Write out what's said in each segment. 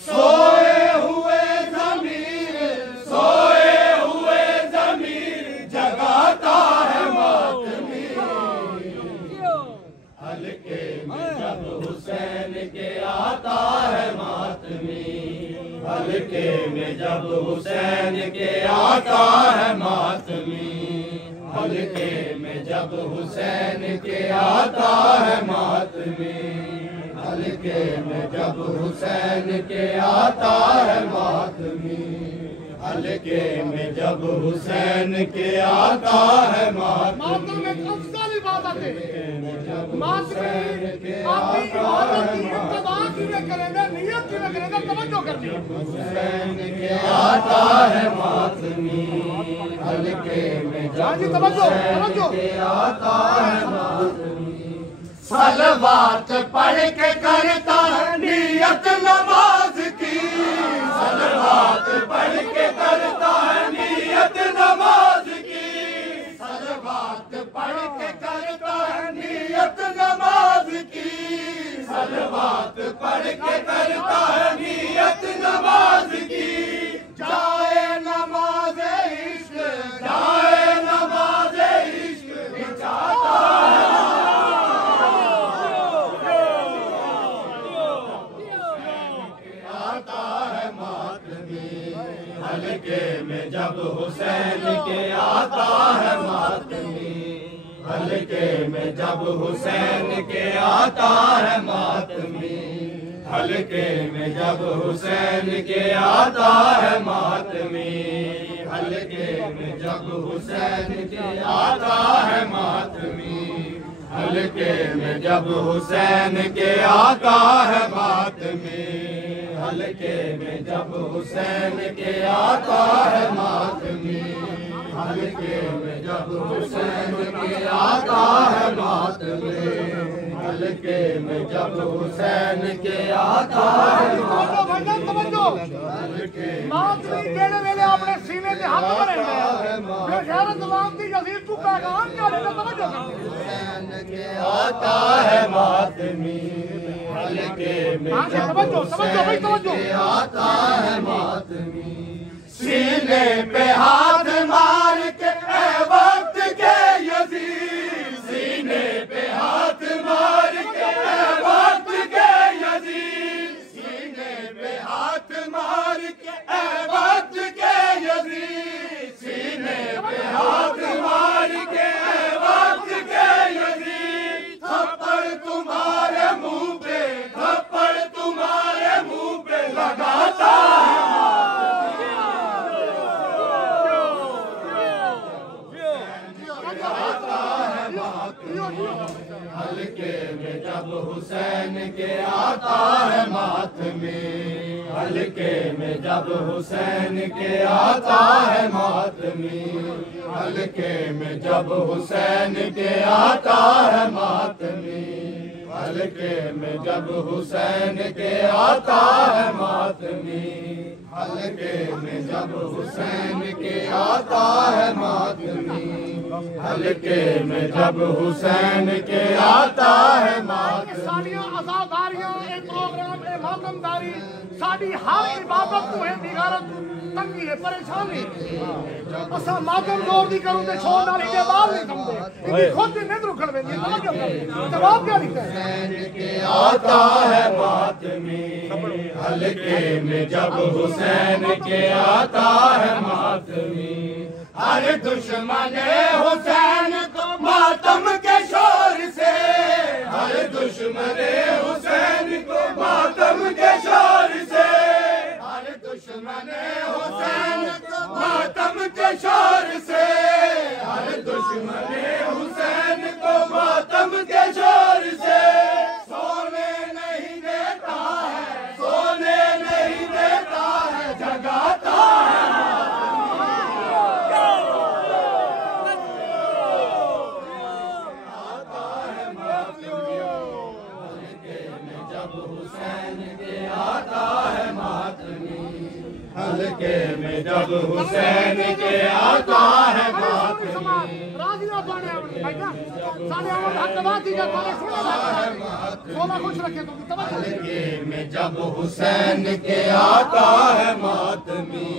सोए हुए ज़मीर जगाता है मातमी। हल्के में जब हुसैन के आता है मातमी, हल्के में जब हुसैन के आता है मातमी, हल्के में जब हुसैन के आता है मातमी, हल्के में जब हुसैन के आता है मातमी, हल्के में जब हुसैन के आता है मातमी। में अफजल इबादत है। हुसैन के अपनी इबादत की इत्तबा किवें करेंगे, नियत किवें करेंगे, तवज्जो करनी है। हुसैन के आता है मातमी, हल्के में जब हुसैन के आता है मातमी। सलवात पढ़ के करता है नियत नमाज की, सलवात पढ़ के करता है नियत नमाज की, सलवात पढ़ के करता है नियत नमाज की, सलवात पढ़ के करता है नियत नमाज की। जाए नमाज इश्क, जाए नमाज इश्क बिचाता है हल्के में जब हुसैन के आता है मातमी, हल्के में जब हुसैन के आता है मातमी, हल्के में जब हुसैन के आता है मातमी, हल्के में जब हुसैन के आता है मातमी, हल्के में जब हुसैन के आता है मातमी, हल्के में जब हुसैन के आता है मातमी, हल्के में जब हुसैन के आता है मातमी, हल्के में जब हुसैन के आता है मातमी जेड़े वेले अपने सीने ते हाथ करेंगे, बेशरत जवान दी यजीद तू पैगाम क्या लेना, तवज्जो कर। हुसैन के आता है मातमी, हल्के में जब हुसैन के आता है मातमी। सीने पे हाथ मार के ए वक्त के यजीद, सीने पे हाथ मार के ए वक्त के यजीद, सीने पे हाथ मार के ए वक्त के यजीद, सीने पे हाथ मार के ए वक्त के यजीद। थप्पड़ तुम्हारे मुंह पे, थप्पड़ तुम्हारे मुंह पे लगाता है हल्के में जब हुसैन के आता है मातमी, हल्के में जब हुसैन के आता है मातमी, हल्के में जब हुसैन के आता है मातमी, हल्के में जब हुसैन के आता है मातमी, हल्के में जब हुसैन के आता है मातमी, हल्के में जब हुसैन के आता है मातमी। साड़ियां आजादारियां ए प्रोग्राम ए मातमदारी साड़ी हर इबादत को है बिगारत तंगी है परेशानी। असा मातम जोर दी करूं ते छोड़ नाल के बाल नहीं समझे, इनकी खुद ही नहीं रुकण वेंदी। तवज्जो कर, जवाब क्या लिखा है। हुसैन के आता है मातमी, हल्के में जब हुसैन के आता है मातमी। हर दुश्मन हुसैन को मातम के शोर से, हर दुश्मन हुसैन को मातम के शोर से, हर दुश्मन हुसैन को मातम के शोर से, हर दुश्मन हुसैन को मातम के शोर से। सोने नहीं देता है, सोने नहीं देता है, जगाता है जब हुसैन के हल्के में जब हुसैन के आता है मातमी राजी ना पाने भाई ना सारे आवाज हकवाती जा पाने सुने सोना खुश रखे तो तवज्जो हल्के में जब हुसैन के आता है मातमी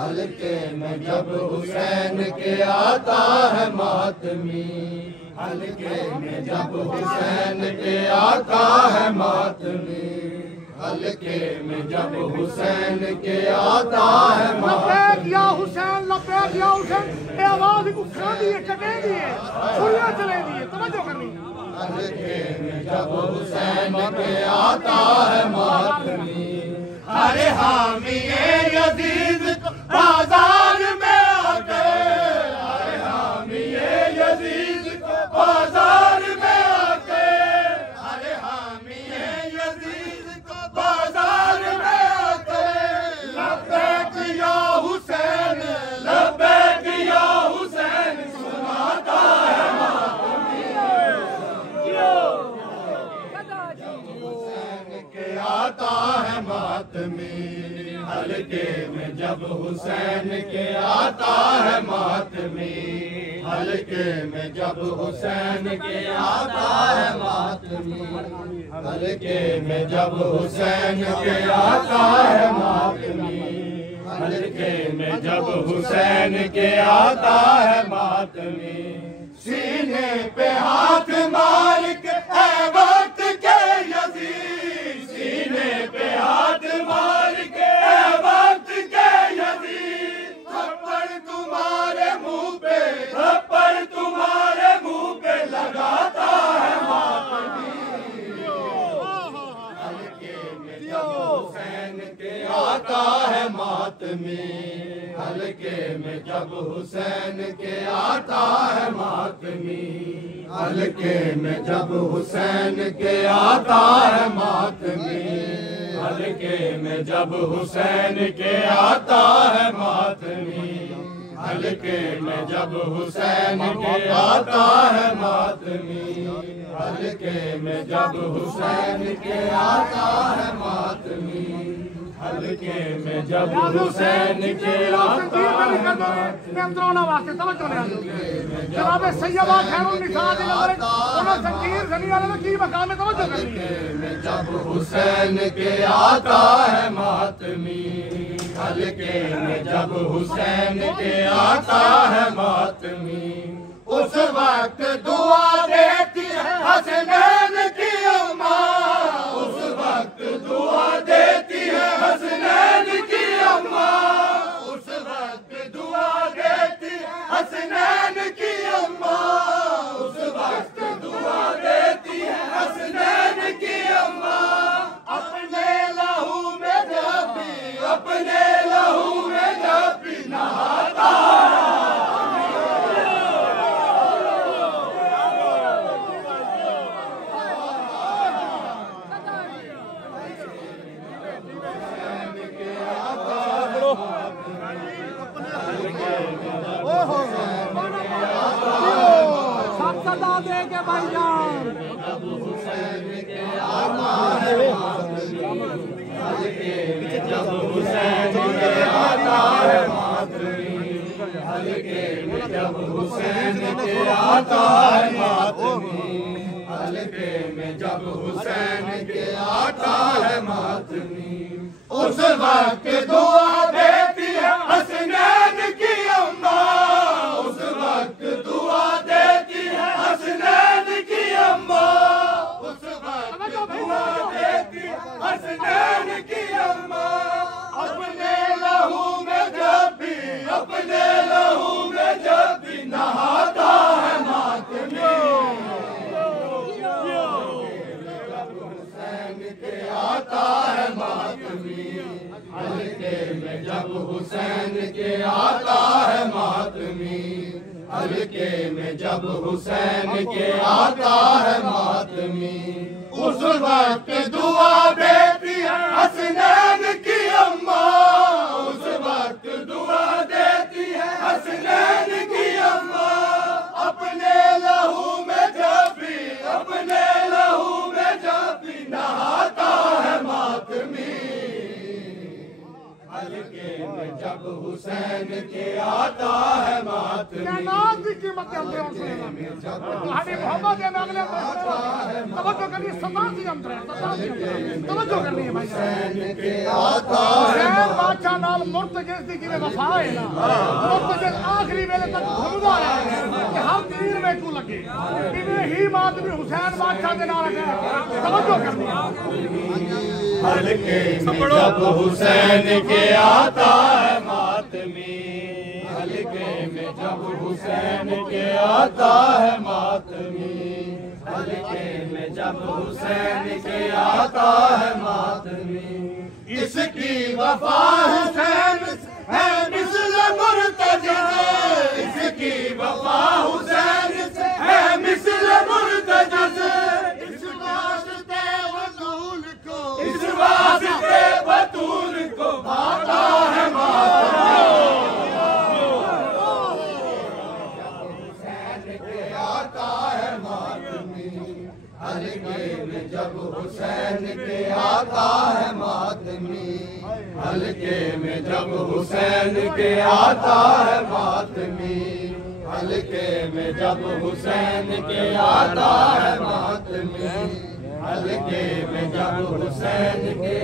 हल्के में जब हुसैन के आता है मातमी हल्के में जब हुसैन के आता है मातमी हल्के में जब हुसैन के आता है लबैक या हुसैन ये आवाज उठानी है कटेगी है छुरियां चलेगी है तवज्जो करनी हल्के में जब हुसैन के आता है मातमी हरे हामी यजीद बाजार में आके हरे हामी यजीद बाजार में आके हरे हामी यजीद बाजार में आके लब्बैक या हुसैन सुनाता है मातमी के आता है मातमी हल्के में जब हुसैन के आता है मातमी हल्के में जब हुसैन के आता है मातमी हल्के में जब हुसैन के आता है मातमी हल्के में जब हुसैन के आता है मातमी सीने पे हाथ मार के ऐ वक्त के यजीद सीने पे हाथ मार के ऐ वक्त के यजीद थप्पड़ तुम्हारे मुंह पे लगाता है मातमी हल्के में जब हुसैन के आता है मातमी हल्के में जब हुसैन के आता है मातमी हल्के में जब हुसैन के आता है मातमी हल्के में जब हुसैन के आता है मातमी हल्के में जब हुसैन के आता है मातमी हल्के में जब हुसैन के आता है मातमी हल्के में जब हुसैन के आता है नियंत्रणा वास्ते तवज्जो ले जनाब सैयदा खैरुल निसा दे नंबर उन्हें संगीर धनी वाले में की मकाम में तवज्जो करनी में जब हुसैन के आता है मातमी हल्के में जब हुसैन के आता है मातमी उस वक्त दुआ देती है हसनैन की अम्मा उस वक्त दुआ देती है हसनैन की अम्मा उस वक्त दुआ देती है हसनैन की अम्मा उस वक्त दुआ देती है हसनैन की अम्मा अपने लहू में जब भी नहाता सदा देंगे भाईजान जब हुसैन के आता है हल्के में जब हुसैन के आता है मातमी हल्के में जब हुसैन के आता है मातमी हल्के में जब हुसैन के आता है मातमी उस वक्त दुआ देती है हसनैन की अम्मा उस वक्त दुआ देती है हसनैन की अम्मा उस वक्त दुआ देती है हसनैन की अम्मा अपने लहू में जब भी नहाता है मातमी हुसैन के आता है मातमी हल्के में जब हुसैन के आता है मातमी हल्के में जब हुसैन के आता है मातमी उस वक्त दुआ देती है हसनैन की अम्मा उस वक्त दुआ देती है हसनैन की अम्मा अपने लहू में जब भी नहाता है मातमी हल्के में जब हुसैन के आता है मातमी कायनात की कीमत के अंदर तुम्हारी मोहब्बत है मैं अगले तवज्जो करनी सदा से अंदर है सदा से तवज्जो करनी है भाई के आता हुसैन बादशाह नाल मुर्तजिज़ दी जिवें वफा है ना मुर्तजिज़ आखिरी वेले तक घूमदा रहा कि हर तीर में क्यों लगे इवें ही मातमी हुसैन बादशाह दे नाल है तवज्जो करनी है हल्के में जब हुसैन के आता है मातमी हल्के में जब हुसैन के आता है मातमी हल्के में जब हुसैन के आता है मातमी इसकी वफा हुसैन है मिसल मुर्तजिज़ इसकी वफा हुसैन है मिसल मुर्तजिज़ इस वास्ते बतूल को भाता है मातमी हल्के में जब हुसैन के आता है मातमी हल्के में जब हुसैन के आता है मातमी हल्के में जब हुसैन के आता है मातमी हल्के में जब हुसैन के